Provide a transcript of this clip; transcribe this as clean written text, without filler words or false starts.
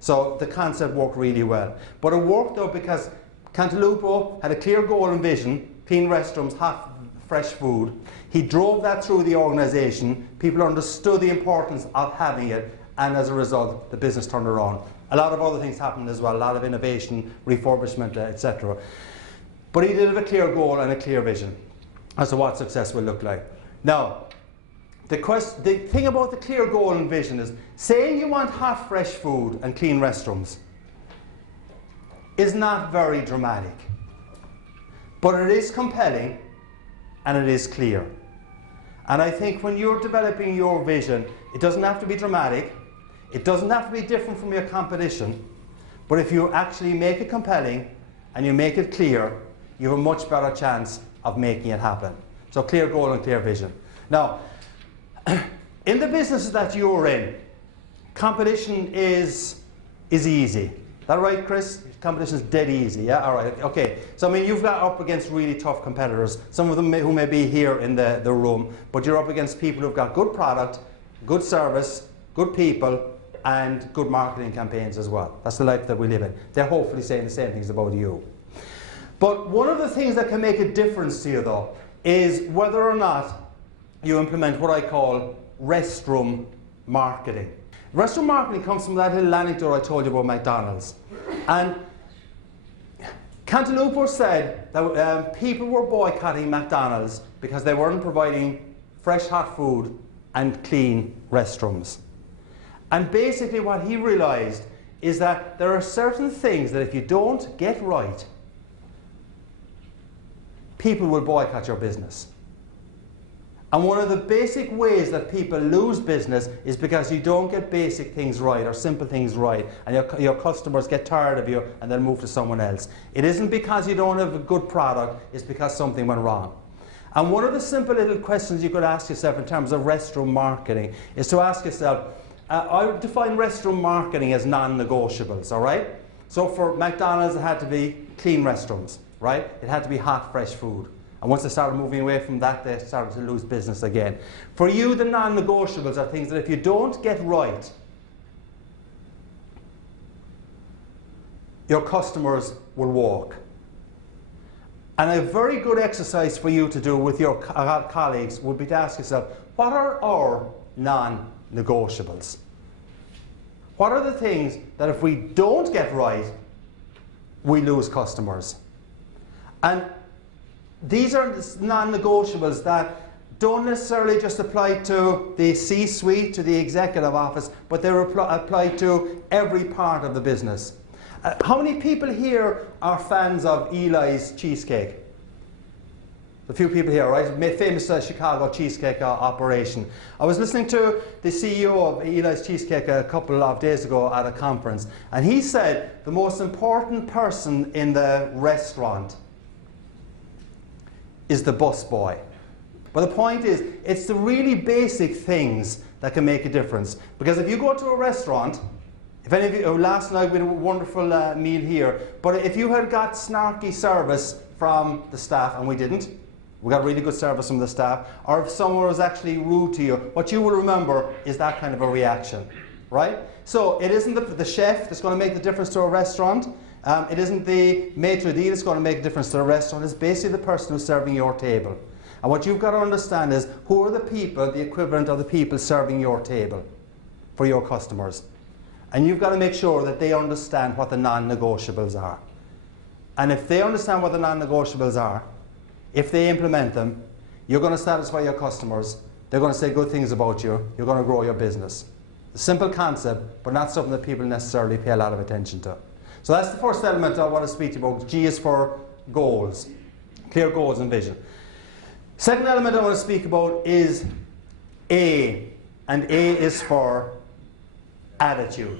So the concept worked really well. But it worked though because Cantalupo had a clear goal and vision: clean restrooms, hot, fresh food. He drove that through the organisation. People understood the importance of having it, and as a result, the business turned around. A lot of other things happened as well, a lot of innovation, refurbishment, etc. But he did have a clear goal and a clear vision as to what success will look like. Now, the thing about the clear goal and vision is, saying you want hot, fresh food and clean restrooms is not very dramatic. But it is compelling and it is clear. And I think when you're developing your vision, it doesn't have to be dramatic, it doesn't have to be different from your competition, but if you actually make it compelling and you make it clear, you have a much better chance of making it happen. So clear goal and clear vision. Now, in the businesses that you're in, competition is easy. Is that right, Chris? Competition is dead easy, yeah? All right, okay. So, I mean, you've got up against really tough competitors, some of them who may be here in the room, but you're up against people who've got good product, good service, good people, and good marketing campaigns as well. That's the life that we live in. They're hopefully saying the same things about you. But one of the things that can make a difference to you, though, is whether or not you implement what I call restroom marketing. Restroom marketing comes from that little anecdote I told you about McDonald's. And Cantalupo said that people were boycotting McDonald's because they weren't providing fresh hot food and clean restrooms. And basically what he realized is that there are certain things that if you don't get right, people will boycott your business. And one of the basic ways that people lose business is because you don't get basic things right or simple things right, and your customers get tired of you and they'll move to someone else. It isn't because you don't have a good product, it's because something went wrong. And one of the simple little questions you could ask yourself in terms of restroom marketing is to ask yourself, I would define restroom marketing as non-negotiables, all right? So for McDonald's, it had to be clean restrooms, right? It had to be hot, fresh food. And once they started moving away from that, they started to lose business again. For you, the non-negotiables are things that if you don't get right, your customers will walk. And a very good exercise for you to do with your colleagues would be to ask yourself, what are our non-negotiables? What are the things that if we don't get right, we lose customers? And these are non-negotiables that don't necessarily just apply to the C-suite, to the executive office, but they apply to every part of the business. How many people here are fans of Eli's cheesecake? A few people here, right? Famous Chicago cheesecake operation. I was listening to the CEO of Eli's Cheesecake a couple of days ago at a conference, and he said the most important person in the restaurant is the busboy. But the point is, it's the really basic things that can make a difference. Because if you go to a restaurant, if any of you, last night we had a wonderful meal here, but if you had got snarky service from the staff, and we didn't, we got really good service from the staff, or if someone was actually rude to you, what you will remember is that kind of a reaction, right? So it isn't the chef that's going to make the difference to a restaurant. It isn't the maitre d' that's going to make a difference to the restaurant. It's basically the person who's serving your table. And what you've got to understand is, who are the people, the equivalent of the people serving your table for your customers? And you've got to make sure that they understand what the non-negotiables are. And if they understand what the non-negotiables are, if they implement them, you're going to satisfy your customers, they're going to say good things about you, you're going to grow your business. A simple concept, but not something that people necessarily pay a lot of attention to. So that's the first element I want to speak to you about. G is for goals, clear goals and vision. Second element I want to speak about is A, and A is for attitude.